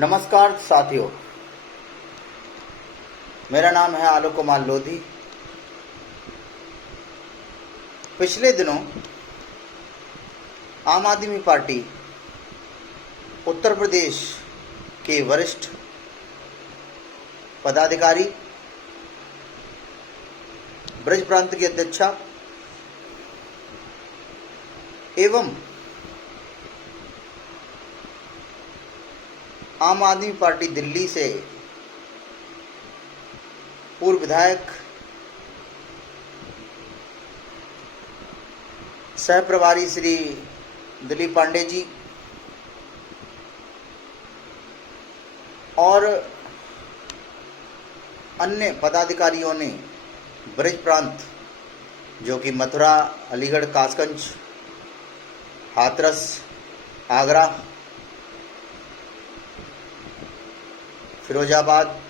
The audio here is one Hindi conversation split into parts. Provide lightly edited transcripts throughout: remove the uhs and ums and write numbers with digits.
नमस्कार साथियों, मेरा नाम है आलोक कुमार लोधी। पिछले दिनों आम आदमी पार्टी उत्तर प्रदेश के वरिष्ठ पदाधिकारी, ब्रज प्रांत की अध्यक्षा एवं आम आदमी पार्टी दिल्ली से पूर्व विधायक सह प्रभारी श्री दिलीप पांडे जी और अन्य पदाधिकारियों ने ब्रज प्रांत जो कि मथुरा, अलीगढ़, कासगंज, हाथरस, आगरा, फिरोजाबाद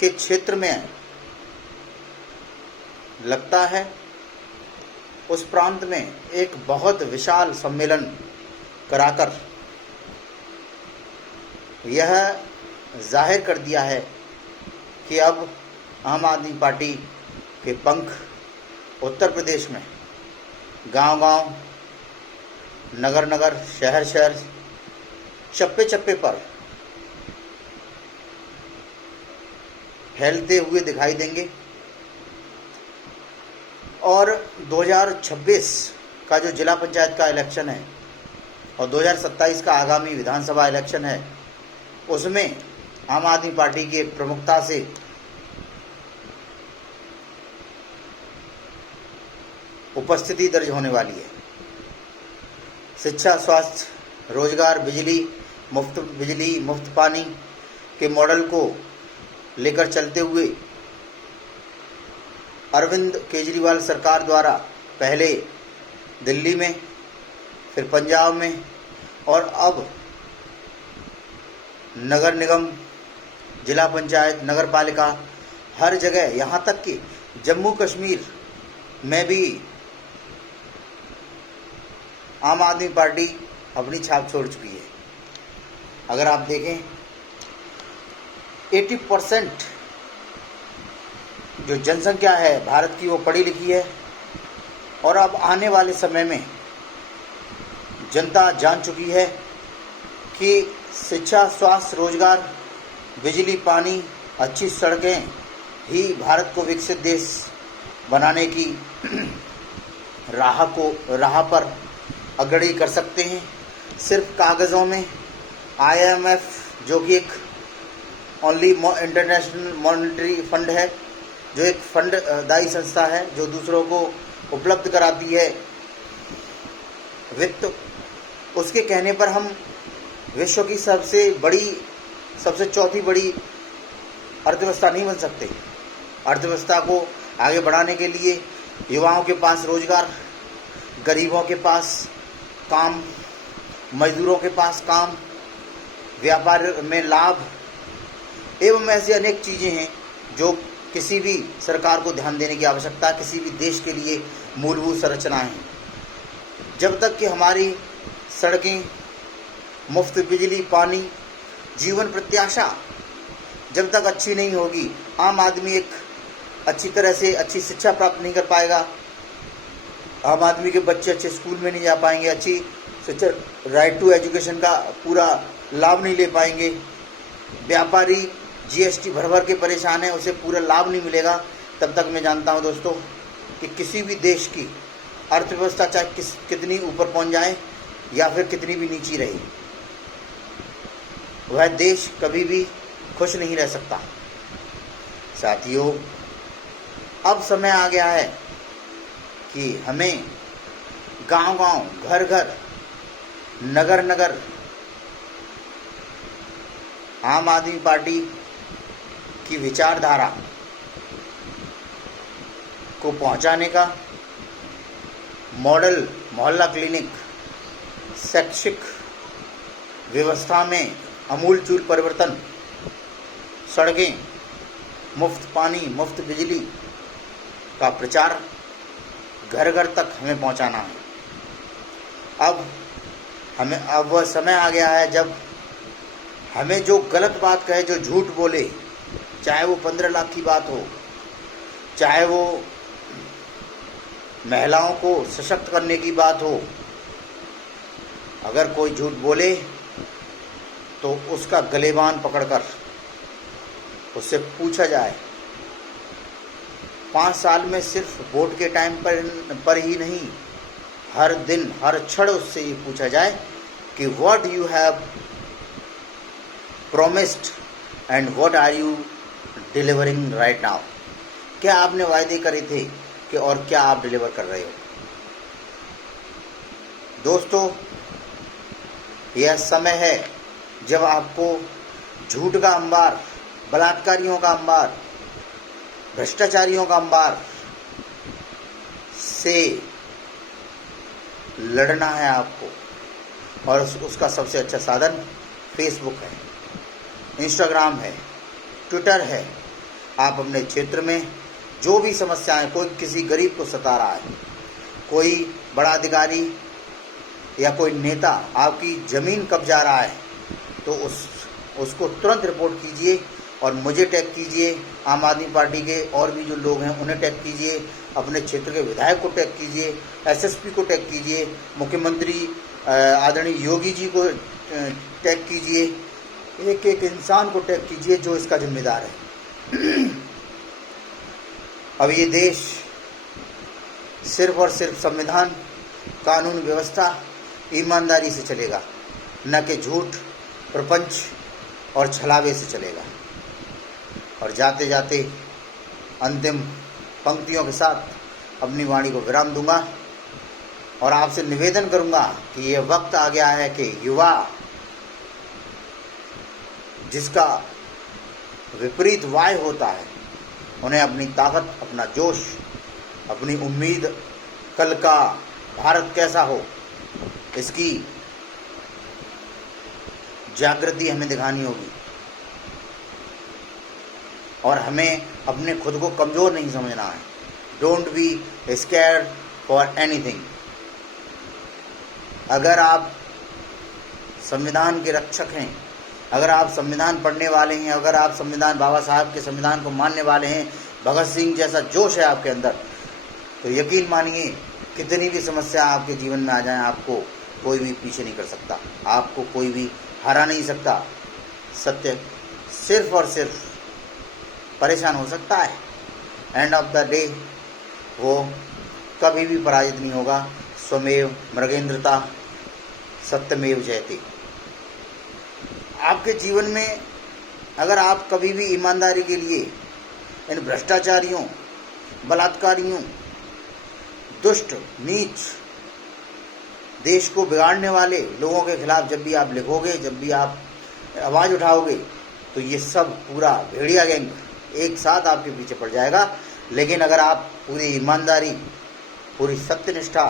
के क्षेत्र में लगता है, उस प्रांत में एक बहुत विशाल सम्मेलन कराकर यह जाहिर कर दिया है कि अब आम आदमी पार्टी के पंख उत्तर प्रदेश में गांव-गांव, नगर-नगर, शहर-शहर, चप्पे-चप्पे पर फैलते हुए दिखाई देंगे और 2026 का जो जिला पंचायत का इलेक्शन है और 2027 का आगामी विधानसभा इलेक्शन है, उसमें आम आदमी पार्टी की प्रमुखता से उपस्थिति दर्ज होने वाली है। शिक्षा, स्वास्थ्य, रोजगार, बिजली, मुफ्त पानी के मॉडल को लेकर चलते हुए अरविंद केजरीवाल सरकार द्वारा पहले दिल्ली में, फिर पंजाब में और अब नगर निगम, जिला पंचायत, नगर पालिका, हर जगह, यहाँ तक कि जम्मू कश्मीर में भी आम आदमी पार्टी अपनी छाप छोड़ चुकी है। अगर आप देखें 80% जो जनसंख्या है भारत की वो पढ़ी लिखी है और अब आने वाले समय में जनता जान चुकी है कि शिक्षा, स्वास्थ्य, रोजगार, बिजली, पानी, अच्छी सड़कें ही भारत को विकसित देश बनाने की राह पर अग्रणी कर सकते हैं। सिर्फ कागज़ों में IMF जो कि एक ओनली इंटरनेशनल मॉनेटरी फंड है, जो एक फंड दायी संस्था है जो दूसरों को उपलब्ध कराती है वित्त, उसके कहने पर हम विश्व की सबसे चौथी बड़ी अर्थव्यवस्था नहीं बन सकते। अर्थव्यवस्था को आगे बढ़ाने के लिए युवाओं के पास रोजगार, गरीबों के पास काम, मजदूरों के पास काम, व्यापार में लाभ एवं ऐसी अनेक चीज़ें हैं जो किसी भी सरकार को ध्यान देने की आवश्यकता है। किसी भी देश के लिए मूलभूत संरचनाएं हैं। जब तक कि हमारी सड़कें, मुफ्त बिजली, पानी, जीवन प्रत्याशा जब तक अच्छी नहीं होगी, आम आदमी एक अच्छी तरह से अच्छी शिक्षा प्राप्त नहीं कर पाएगा, आम आदमी के बच्चे अच्छे स्कूल में नहीं जा पाएंगे, अच्छी शिक्षा, राइट टू एजुकेशन का पूरा लाभ नहीं ले पाएंगे, व्यापारी GST भर के परेशान है, उसे पूरा लाभ नहीं मिलेगा, तब तक मैं जानता हूं दोस्तों कि किसी भी देश की अर्थव्यवस्था चाहे कितनी ऊपर पहुंच जाए या फिर कितनी भी नीची रहे, वह देश कभी भी खुश नहीं रह सकता। साथियों, अब समय आ गया है कि हमें गांव-गांव, घर-घर, नगर-नगर आम आदमी पार्टी की विचारधारा को पहुंचाने का, मॉडल मोहल्ला क्लिनिक, शैक्षिक व्यवस्था में आमूलचूल परिवर्तन, सड़कें, मुफ्त पानी, मुफ्त बिजली का प्रचार घर घर तक हमें पहुंचाना है। अब वह समय आ गया है जब हमें जो गलत बात कहे, जो झूठ बोले, चाहे वो 15 लाख की बात हो, चाहे वो महिलाओं को सशक्त करने की बात हो, अगर कोई झूठ बोले तो उसका गलेबान पकड़कर उससे पूछा जाए। 5 साल में सिर्फ वोट के टाइम पर ही नहीं, हर दिन हर क्षण उससे ये पूछा जाए कि what you have promised and what are you delivering right now। क्या आपने वायदे करे थे कि और क्या आप डिलीवर कर रहे हो। दोस्तों, यह समय है जब आपको झूठ का अंबार, बलात्कारियों का अंबार, भ्रष्टाचारियों का अंबार से लड़ना है आपको। और उसका सबसे अच्छा साधन फेसबुक है, इंस्टाग्राम है, ट्विटर है। आप अपने क्षेत्र में जो भी समस्याएं, कोई किसी गरीब को सता रहा है, कोई बड़ा अधिकारी या कोई नेता आपकी ज़मीन कब्जा रहा है, तो उसको तुरंत रिपोर्ट कीजिए और मुझे टैग कीजिए। आम आदमी पार्टी के और भी जो लोग हैं उन्हें टैग कीजिए, अपने क्षेत्र के विधायक को टैग कीजिए, एसएसपी को टैग कीजिए, मुख्यमंत्री आदरणीय योगी जी को टैग कीजिए, एक एक इंसान को टैग कीजिए जो इसका जिम्मेदार है। अब ये देश सिर्फ और सिर्फ संविधान, कानून व्यवस्था, ईमानदारी से चलेगा, न कि झूठ, प्रपंच और छलावे से चलेगा। और जाते जाते अंतिम पंक्तियों के साथ अपनी वाणी को विराम दूंगा और आपसे निवेदन करूंगा कि ये वक्त आ गया है कि युवा जिसका विपरीत वाय होता है, उन्हें अपनी ताकत, अपना जोश, अपनी उम्मीद, कल का भारत कैसा हो, इसकी जागृति हमें दिखानी होगी। और हमें अपने खुद को कमज़ोर नहीं समझना है। Don't be scared for anything. अगर आप संविधान के रक्षक हैं, अगर आप संविधान पढ़ने वाले हैं, अगर आप संविधान, बाबा साहब के संविधान को मानने वाले हैं, भगत सिंह जैसा जोश है आपके अंदर, तो यकीन मानिए कितनी भी समस्या आपके जीवन में आ जाए, आपको कोई भी पीछे नहीं कर सकता, आपको कोई भी हरा नहीं सकता। सत्य सिर्फ और सिर्फ परेशान हो सकता है, एंड ऑफ द डे वो कभी भी पराजित नहीं होगा। स्वमेव मृगेंद्रता सत्यमेव जयते। आपके जीवन में अगर आप कभी भी ईमानदारी के लिए इन भ्रष्टाचारियों, बलात्कारियों, दुष्ट, नीच, देश को बिगाड़ने वाले लोगों के खिलाफ जब भी आप लिखोगे, जब भी आप आवाज़ उठाओगे, तो ये सब पूरा भेड़िया गैंग एक साथ आपके पीछे पड़ जाएगा। लेकिन अगर आप पूरी ईमानदारी, पूरी सत्यनिष्ठा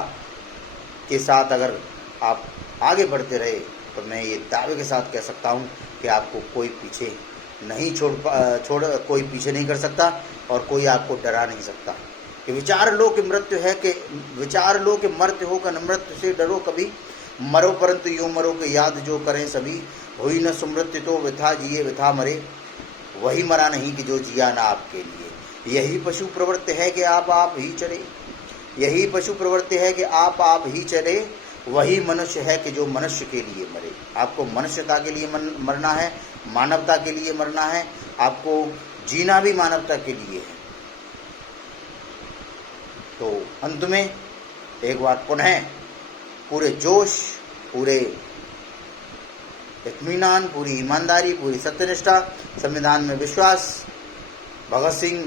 के साथ अगर आप आगे बढ़ते रहे, तो मैं ये दावे के साथ कह सकता हूँ कि आपको कोई पीछे नहीं कोई पीछे नहीं कर सकता और कोई आपको डरा नहीं सकता। कि विचार लो कि मृत्यु है, कि विचार लो कि मृत्यु हो, कि मृत्यु से डरो कभी, मरो परंतु यूँ मरो कि याद जो करें सभी, हुई न सुमृत्यु तो वृथा जिए वृथा मरे, वही मरा नहीं कि जो जिया ना आपके लिए। यही पशु प्रवृत्ति है कि आप ही चले, यही पशु प्रवृत्ति है कि आप ही चले, वही मनुष्य है कि जो मनुष्य के लिए मरे। आपको मनुष्यता के लिए मरना है, मानवता के लिए मरना है, आपको जीना भी मानवता के लिए है। तो अंत में एक बार पुनः पूरे जोश, पूरे इत्मीनान, पूरी ईमानदारी, पूरी सत्यनिष्ठा, संविधान में विश्वास, भगत सिंह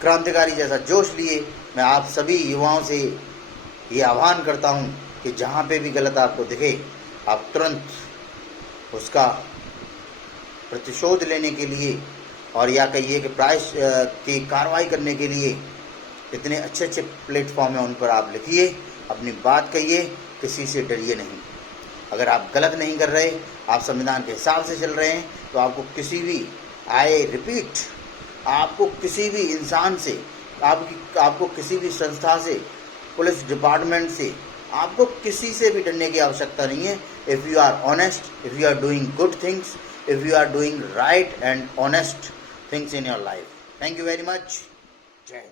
क्रांतिकारी जैसा जोश लिए मैं आप सभी युवाओं से ये आह्वान करता हूँ कि जहाँ पे भी गलत आपको दिखे, आप तुरंत उसका प्रतिशोध लेने के लिए, और या कहिए कि की कार्रवाई करने के लिए इतने अच्छे अच्छे प्लेटफॉर्म हैं, उन पर आप लिखिए, अपनी बात कहिए, किसी से डरिए नहीं। अगर आप गलत नहीं कर रहे, आप संविधान के हिसाब से चल रहे हैं, तो आपको किसी भी, आपको किसी भी इंसान से, आपको किसी भी संस्था से, पुलिस डिपार्टमेंट से आपको किसी से भी डरने की आवश्यकता नहीं है। If you are honest, if you are doing good things, if you are doing right and honest things in your life. Thank you very much. जय हिंद।